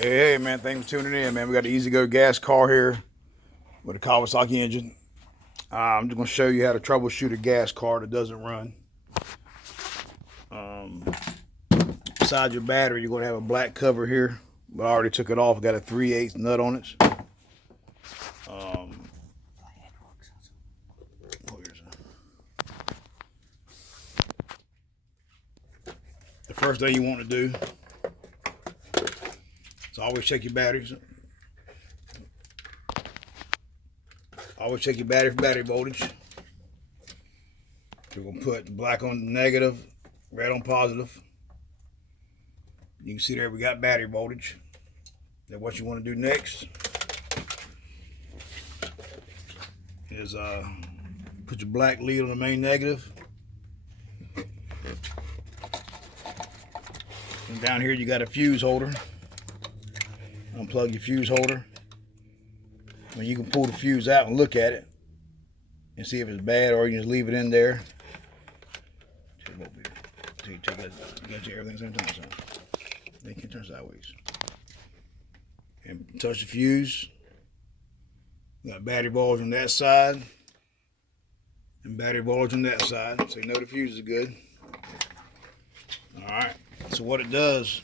Hey man, thanks for tuning in, man. We got the ezgo gas car here with a Kawasaki engine. I'm just gonna show you how to troubleshoot a gas car that doesn't run. Beside your battery, you're gonna have a black cover here, but I already took it off. Got a 3/8 nut on it. The first thing you want to do is always check your batteries. Always check your battery for battery voltage. We're gonna put black on negative, red on positive. You can see there we got battery voltage. Then what you want to do next is put your black lead on the main negative. And down here you got a fuse holder. Unplug your fuse holder. I mean, you can pull the fuse out and look at it and see if it's bad, or you can just leave it in there. You got to check everything at the same time, so they can turn sideways. And touch the fuse. Got battery voltage on that side and battery voltage on that side, so you know the fuse is good. Alright, so what it does,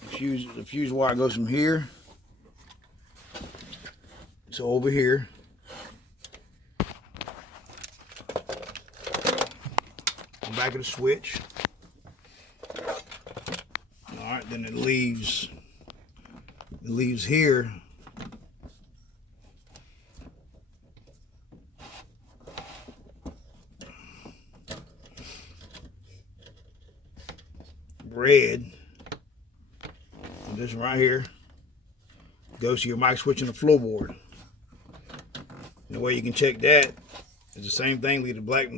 the fuse wire goes from here to over here. Back of the switch. Alright, then it leaves here. Red. And this right here goes to your mic switch and the floorboard. And the way you can check that is the same thing. Leave the black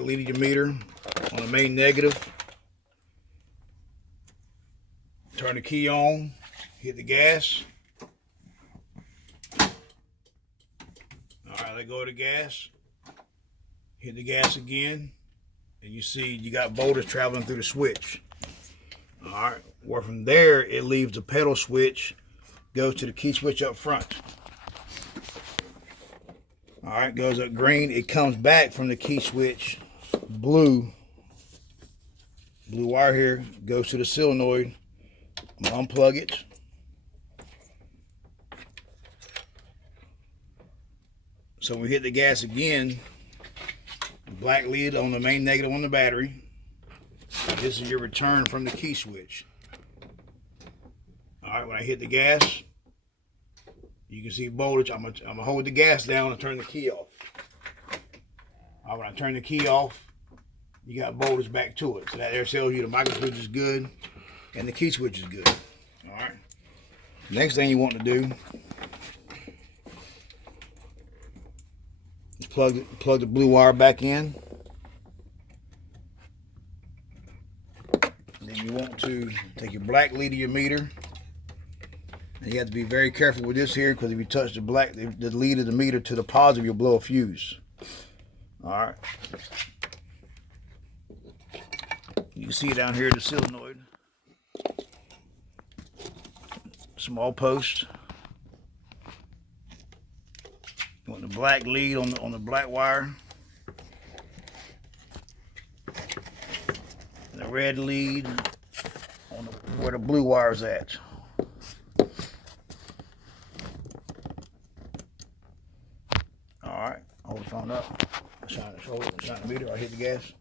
lead of your meter on the main negative. Turn the key on. Hit the gas. Alright, let go of the gas. Hit the gas again. And you see you got voltage traveling through the switch. Alright, where from there it leaves the pedal switch, goes to the key switch up front. Alright, goes up green. It comes back from the key switch blue. Blue wire here goes to the solenoid. I'm gonna unplug it. So when we hit the gas again, black lead on the main negative on the battery. This is your return from the key switch. Alright, when I hit the gas, you can see voltage. I'm gonna hold the gas down and turn the key off. Alright, when I turn the key off, you got voltage back to it. So that there tells you the micro switch is good and the key switch is good. Alright. Next thing you want to do is plug the blue wire back in. And then you want to take your black lead of your meter. And you have to be very careful with this here, because if you touch the lead of the meter to the positive, you'll blow a fuse. Alright. You can see it down here, the solenoid. Small post. You want the black lead on the black wire. And the red lead on where the blue wire is at. Alright, hold the phone up. Shine the meter, I hit the gas.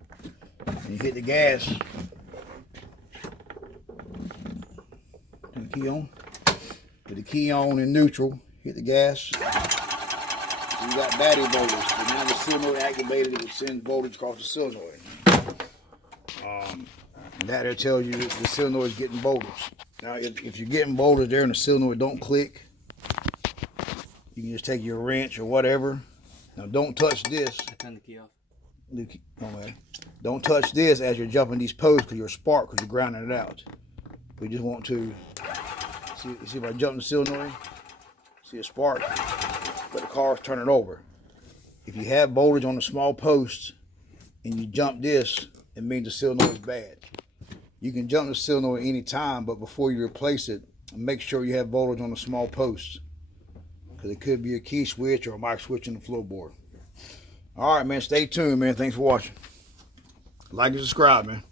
When you hit the gas, turn the key on. Put the key on in neutral, hit the gas. So you got battery voltage. So now the solenoid activated, it will send voltage across the solenoid. And that tells you the solenoid is getting voltage. Now, if you're getting voltage there and the solenoid don't click, you can just take your wrench or whatever. Now, don't touch this. I turned the key off. Okay. Don't touch this as you're jumping these posts, because you're spark, because you're grounding it out. We just want to see if I jump the solenoid, see a spark, but the car's turning over. If you have voltage on the small posts and you jump this, it means the solenoid is bad. You can jump the solenoid any time, but before you replace it, make sure you have voltage on the small posts, because it could be a key switch or a mic switch in the floorboard. All right, man. Stay tuned, man. Thanks for watching. Like and subscribe, man.